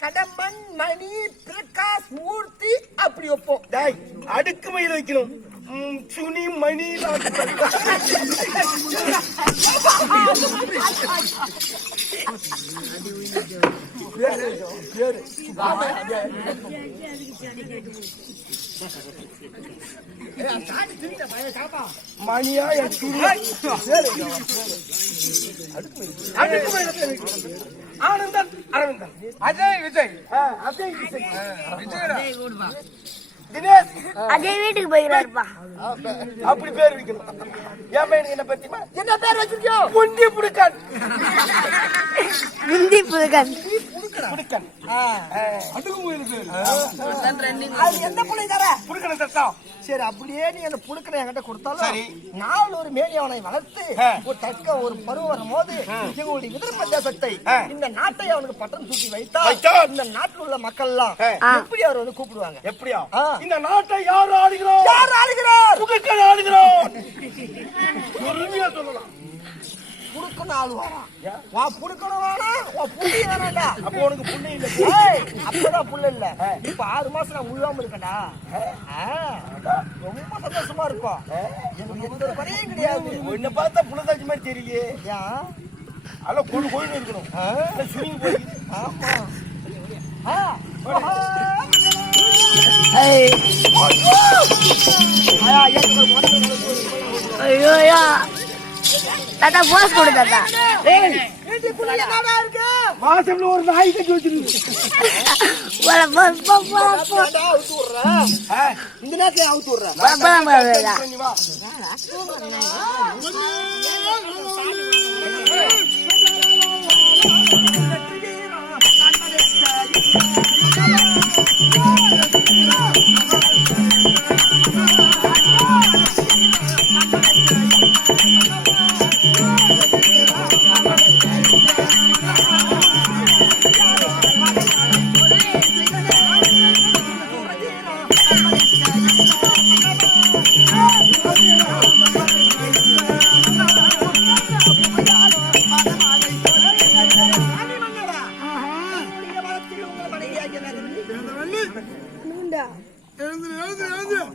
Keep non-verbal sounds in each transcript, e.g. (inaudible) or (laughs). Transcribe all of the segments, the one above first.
கடம்பன் மணி பிரகாஷ் மூர்த்தி அப்படி வைப்போம் டேய் அடுக்கு மயில் வைக்கணும் சுனி மணி மணியா என் சுனி அடுக்கு. ஆனந்தன் அரவிந்தன் அஜய் விஜய் அப்படியே இசை. தினேஷ் அஜய் வீட்டுக்கு போயிடாருப்பா அப்படி பேர் வைக்கணும். என் பையனுக்கு என்ன பத்திமா என்ன பேர் வச்சிருக்கியோ? புண்டி புடுக்கான். முந்தி புடுக்கன். அதுக்கு போயிரு பேரு. அது எந்த புள்ளை தர? புடுக்கன சத்தம். சரி அப்படியே நீ அந்த புழுக்கனை என்கிட்ட கொடுத்தாலும். நாள் ஒரு மேனியவனை வளர்த்து ஆ. ஒரு தக்க ஒரு பருவம் வரும்போது எங்களுடைய விதிர பிரதேசத்தை ஆ. இந்த நாட்டை அவனுக்கு பட்டம் தூக்கி வைத்தா இந்த நாட்டில் உள்ள மக்கள் எல்லாம். எப்படி அவர் வந்து கூப்பிடுவாங்க எப்படியா. இந்த நாட்டை யார் ஆளுகிறோம் யார் ஆளுகிறார் புடுக்கன் ஆளுகிறோம் உரிமையா (laughs) சொல்லலாம் புடுக்கணும் ஆளுவாரா வா புடுக்கணும் வேணா வா புள்ளி வேணாண்டா. அப்போ உனக்கு புண்ணி இல்ல. ஏய், அப்பதான் புள்ள இல்ல. இப்ப ஆறு மாசம் நான் உழுவாம இருக்கேன்டா. ஆ, ரொம்ப சந்தோஷமா இருக்கும். எனக்கு எந்த ஒரு பணியும் கிடையாது. உன்னை பார்த்தா புள்ளதாச்சி மாதிரி தெரியலையே. ஏன் அதெல்லாம் கொண்டு கோயில் இருக்கணும். சுருங்கி போய் ஆமா. ஆ, தாத்தா போஸ் கொடு தாத்தா? மாசம்ல ஒரு நாய் கட்டி வச்சிருக்கு. போல போஸ் போ போ போ. ஏன்டா அவுத்து விடுற? இந்த நேரத்துல அவுத்து விடுற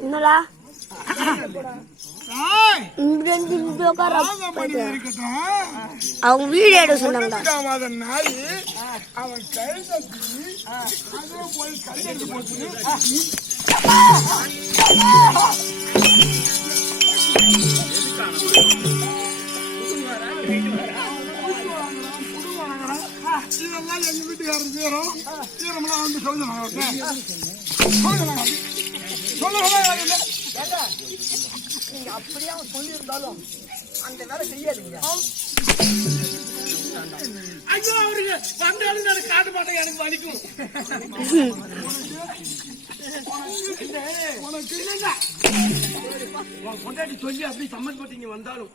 என்னடா? அவங்க வீடியோ எடுக்க சொன்னாங்க. அவன் எங்க வீட்டுக்காரர் சேரும். ஈரமெல்லாம் வந்து சொல்லுங்க சொல்லுங்க நீங்க அப்படியே அவன் சொல்லியிருந்தாலும் அந்த வேலை செய்யாதீங்க ஐயோ அவருக்கு வந்தாலும் நான் காட்ட மாட்டேன் எனக்கு வலிக்கும். உனக்கு இல்லைங்க. உன் பொண்டாட்டி சொல்லி அப்படி சம்மந்தப்பட்டீங்க வந்தாலும்.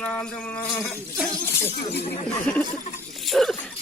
நான் அந்த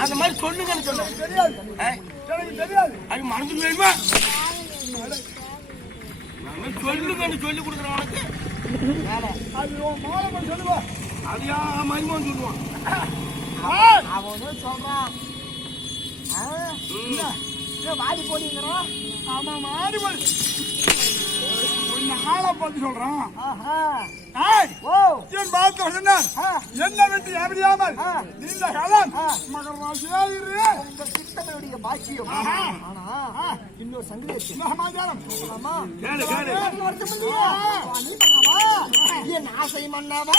அந்த மாதிரி சொல்லுங்கன்னு தெரியாது அது போயிடுமா? நான் சொல்லுங்கன்னு சொல்லி கொடுக்குறேன் உனக்கு. அது மருமகன் சொல்லுவான். அவன் வந்து சொல்றான். வாடி போனீங்கிறான் ஆமா மாறி பார்த்து சொல்றான். ஆஹா. ஏய், ஓ. என் பார்த்து சொன்னான் ஆ. என்ன விட்டு ஆ. நீண்ட காலம் மகர ராசியா இரு. உங்க சித்தமையுடைய பாக்கியம். ஆனா இன்னொரு சங்கதி பண்ணாவா? என் ஆசை மன்னவா?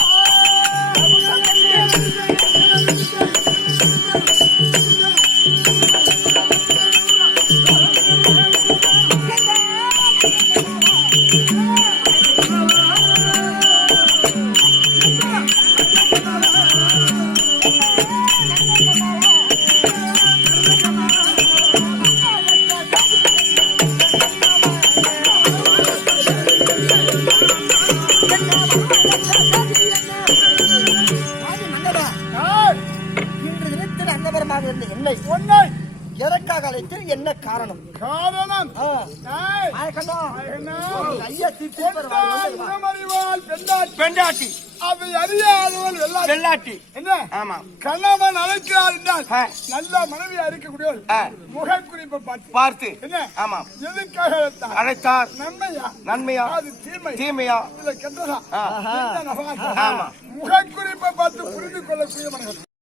எதற்காக அழைத்து என்ன காரணம்? காரணம்? ஐயா பெண்டாட்டி. அதை அறியாதவள் வெள்ளாட்டி வெள்ளாட்டி. என்ன? ஆமா. கணவன் அழைக்கிறார் என்றால். நல்ல மனைவியா இருக்கக்கூடியவள் ஆ. முகக்குறிப்பை பார்த்து. பார்த்து. என்ன? ஆமா. எதுக்காக அழைத்தார்? அழைத்தார். நன்மையா? நன்மையா? அது தீமை. தீமையா? இல்ல கெட்டதா? ஆமா. முகக்குறிப்பை பார்த்து புரிந்து கொள்ளக்கூடிய மனிதன்